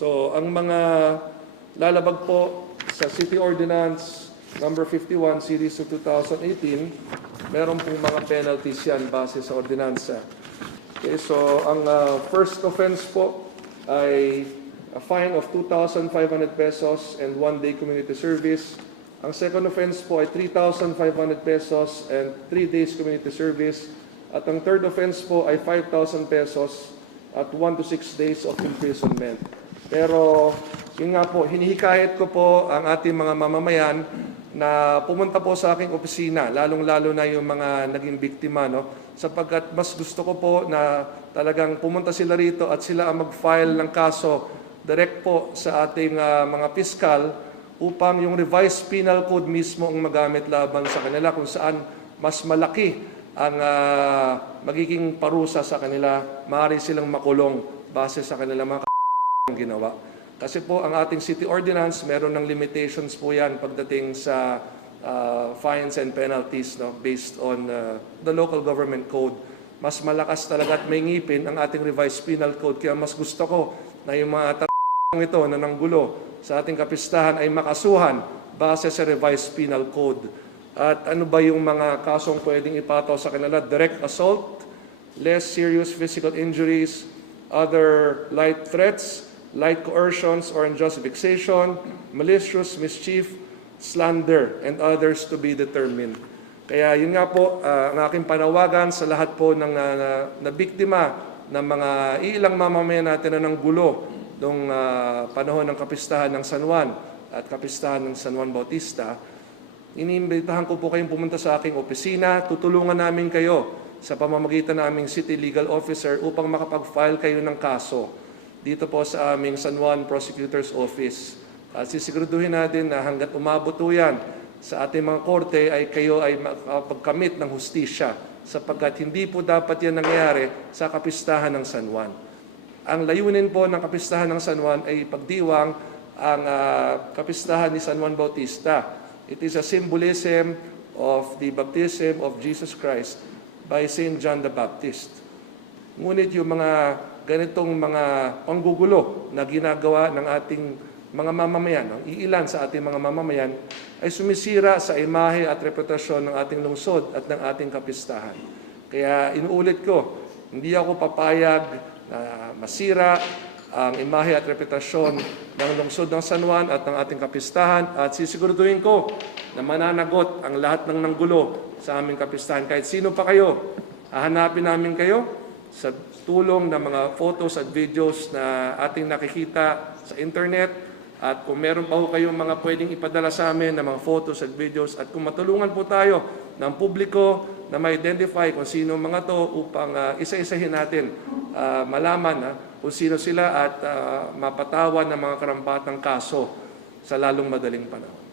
So, ang mga lalabag po sa City Ordinance number 51 series of 2018, meron pong mga penalties yan base sa ordinansa. Okay, so ang uh, first offense po ay a fine of 2,500 pesos and one day community service. Ang second offense po ay 3,500 pesos and three days community service. At ang third offense po ay 5,000 pesos at 1 to 6 days of imprisonment. Pero yun nga po, hinihikayat ko po ang ating mga mamamayan na pumunta po sa aking opisina, lalong-lalo na yung mga naging biktima, no? sapagkat mas gusto ko po na talagang pumunta sila rito at sila ang mag-file ng kaso direct po sa ating ah, mga piskal upang yung revised penal code mismo ang magamit laban sa kanila kung saan mas malaki ang ah, magiging parusa sa kanila, maaari silang makulong base sa kanilang mga ginawa. Kasi po ang ating city ordinance, meron ng limitations po yan pagdating sa uh, fines and penalties no, based on uh, the local government code. Mas malakas talaga at may ngipin ang ating revised penal code. Kaya mas gusto ko na yung mga ito na nanggulo sa ating kapistahan ay makasuhan base sa revised penal code. At ano ba yung mga kasong pwedeng ipato sa kanila? Direct assault, less serious physical injuries, other light threats, light coercions or unjust vexation, malicious mischief, slander, and others to be determined. Kaya yun nga po, ah, ang aking panawagan sa lahat po ng na, na, na biktima ng mga ilang mamamayan natin na ng gulo noong ah, panahon ng kapistahan ng San Juan at kapistahan ng San Juan Bautista, iniimbitahan ko po kayong pumunta sa aking opisina. Tutulungan namin kayo sa pamamagitan ng aming City Legal Officer upang makapag-file kayo ng kaso dito po sa aming San Juan Prosecutor's Office. At sisiguraduhin natin na hanggat umabot yan sa ating mga korte ay kayo ay makapagkamit ng hustisya sapagkat hindi po dapat yan nangyayari sa kapistahan ng San Juan. Ang layunin po ng kapistahan ng San Juan ay pagdiwang ang ah, kapistahan ni San Juan Bautista. It is a symbolism of the baptism of Jesus Christ by St. John the Baptist. Ngunit yung mga ganitong mga panggugulo na ginagawa ng ating mga mamamayan, no? iilan sa ating mga mamamayan, ay sumisira sa imahe at reputasyon ng ating lungsod at ng ating kapistahan. Kaya inuulit ko, hindi ako papayag na masira ang imahe at reputasyon ng lungsod ng San Juan at ng ating kapistahan at sisiguraduhin ko na mananagot ang lahat ng nanggulo sa aming kapistahan. Kahit sino pa kayo, hahanapin namin kayo sa tulong ng mga photos at videos na ating nakikita sa internet at kung meron pa ho kayong mga pwedeng ipadala sa amin ng mga photos at videos at kung matulungan po tayo ng publiko na ma-identify kung sino mga to upang ah, isa-isahin natin ah, malaman ah, kung sino sila at ah, mapatawan ng mga karampatang kaso sa lalong madaling panahon.